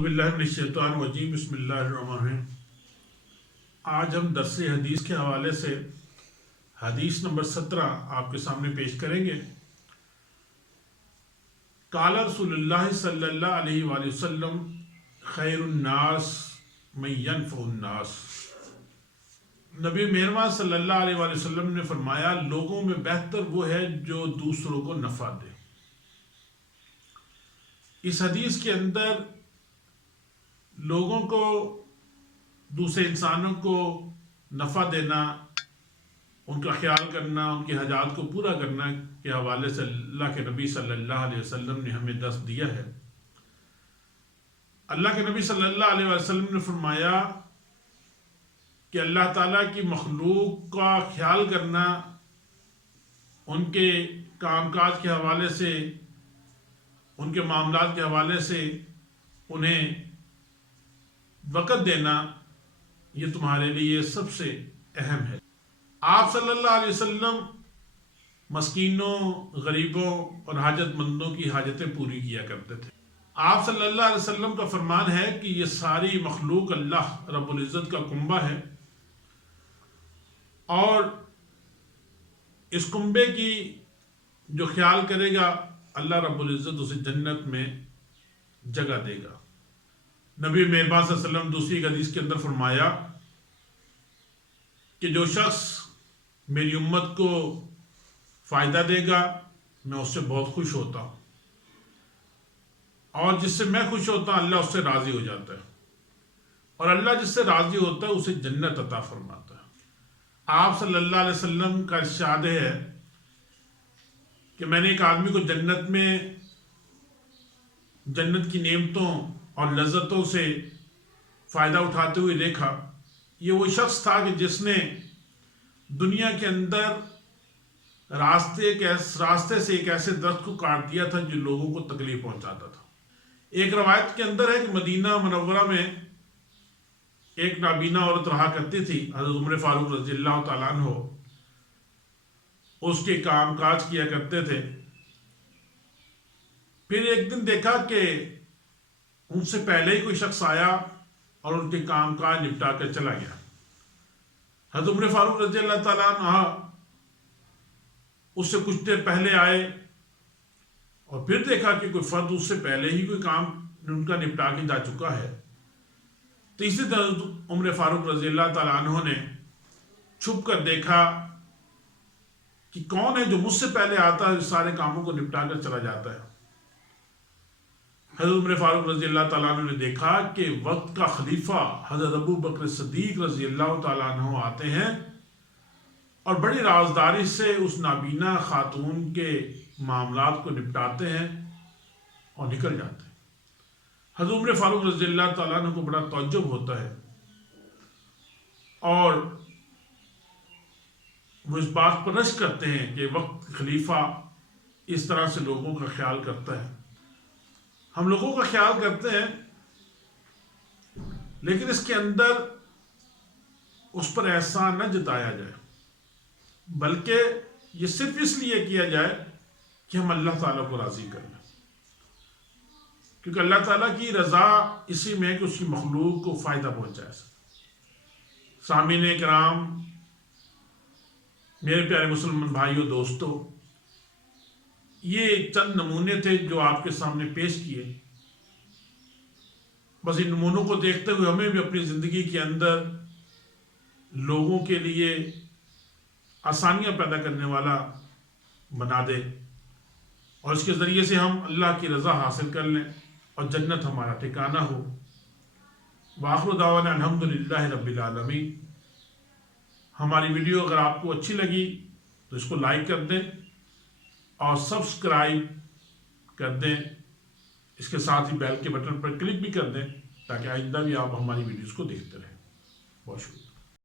باللہ من الشیطان الرجیم بسم اللہ الرحمن الرحیم۔ آج ہم درس حدیث کے حوالے سے حدیث نمبر 17 آپ کے سامنے پیش کریں گے۔ قال رسول اللہ صلی اللہ علیہ وآلہ وسلم خیر الناس من ینفع الناس۔ نبی مہربان صلی اللہ علیہ وآلہ وسلم نے فرمایا لوگوں میں بہتر وہ ہے جو دوسروں کو نفع دے۔ اس حدیث کے اندر لوگوں کو، دوسرے انسانوں کو نفع دینا، ان کا خیال کرنا، ان کے حاجات کو پورا کرنا کے حوالے سے اللہ کے نبی صلی اللہ علیہ وسلم نے ہمیں درس دیا ہے۔ اللہ کے نبی صلی اللہ علیہ وسلم نے فرمایا کہ اللہ تعالیٰ کی مخلوق کا خیال کرنا، ان کے کام کاج کے حوالے سے، ان کے معاملات کے حوالے سے انہیں وقت دینا، یہ تمہارے لیے سب سے اہم ہے۔ آپ صلی اللہ علیہ وسلم مسکینوں، غریبوں اور حاجت مندوں کی حاجتیں پوری کیا کرتے تھے۔ آپ صلی اللہ علیہ وسلم کا فرمان ہے کہ یہ ساری مخلوق اللہ رب العزت کا کنبہ ہے، اور اس کنبے کی جو خیال کرے گا اللہ رب العزت اسے جنت میں جگہ دے گا۔ نبی مہربان صلی اللہ علیہ وسلم دوسری حدیث کے اندر فرمایا کہ جو شخص میری امت کو فائدہ دے گا میں اس سے بہت خوش ہوتا ہوں، اور جس سے میں خوش ہوتا ہوں اللہ اس سے راضی ہو جاتا ہے، اور اللہ جس سے راضی ہوتا ہے اسے جنت عطا فرماتا ہے۔ آپ صلی اللہ علیہ وسلم کا ارشاد ہے کہ میں نے ایک آدمی کو جنت میں جنت کی نعمتوں اور لذتوں سے فائدہ اٹھاتے ہوئے دیکھا۔ یہ وہ شخص تھا کہ جس نے دنیا کے اندر راستے سے ایک ایسے درخت کو کاٹ دیا تھا جو لوگوں کو تکلیف پہنچاتا تھا۔ ایک روایت کے اندر ہے کہ مدینہ منورہ میں ایک نابینا عورت رہا کرتی تھی، حضرت عمر فاروق رضی اللہ تعالیٰ عنہ اس کے کام کاج کیا کرتے تھے۔ پھر ایک دن دیکھا کہ ان سے پہلے ہی کوئی شخص آیا اور ان کے کام کاج نپٹا کر چلا گیا۔ حضرت عمر فاروق رضی اللہ تعالیٰ عنہ اس سے کچھ دیر پہلے آئے اور پھر دیکھا کہ کوئی فرد اس سے پہلے ہی کوئی کام ان کا نپٹا کے جا چکا ہے۔ تیسری دن حضرت عمر فاروق رضی اللہ تعالیٰ عنہ نے چھپ کر دیکھا کہ کون ہے جو مجھ سے پہلے آتا ہے، سارے کاموں کو نپٹا کر چلا جاتا ہے۔ حضرت عمر فاروق رضی اللہ تعالیٰ عنہ نے دیکھا کہ وقت کا خلیفہ حضرت ابو بکر صدیق رضی اللہ تعالیٰ عنہ آتے ہیں اور بڑی رازداری سے اس نابینا خاتون کے معاملات کو نپٹاتے ہیں اور نکل جاتے ہیں۔ حضرت عمر فاروق رضی اللہ تعالیٰ عنہ کو بڑا تعجب ہوتا ہے، اور وہ اس بات پر رشک کرتے ہیں کہ وقت خلیفہ اس طرح سے لوگوں کا خیال کرتا ہے۔ ہم لوگوں کا خیال کرتے ہیں لیکن اس کے اندر اس پر احسان نہ جتایا جائے، بلکہ یہ صرف اس لیے کیا جائے کہ ہم اللہ تعالیٰ کو راضی کر لیں، کیونکہ اللہ تعالیٰ کی رضا اسی میں ہے کہ اس کی مخلوق کو فائدہ پہنچائے۔ سامعین کرام، میرے پیارے مسلمان بھائیوں، دوستوں، یہ چند نمونے تھے جو آپ کے سامنے پیش کیے۔ بس ان نمونوں کو دیکھتے ہوئے ہمیں بھی اپنی زندگی کے اندر لوگوں کے لیے آسانیاں پیدا کرنے والا بنا دے، اور اس کے ذریعے سے ہم اللہ کی رضا حاصل کر لیں اور جنت ہمارا ٹھکانہ ہو۔ وآخر دعوانا الحمدللہ رب العالمین۔ ہماری ویڈیو اگر آپ کو اچھی لگی تو اس کو لائک کر دیں اور سبسکرائب کر دیں، اس کے ساتھ ہی بیل کے بٹن پر کلک بھی کر دیں تاکہ آئندہ بھی آپ ہماری ویڈیوز کو دیکھتے رہیں۔ بہت شکریہ۔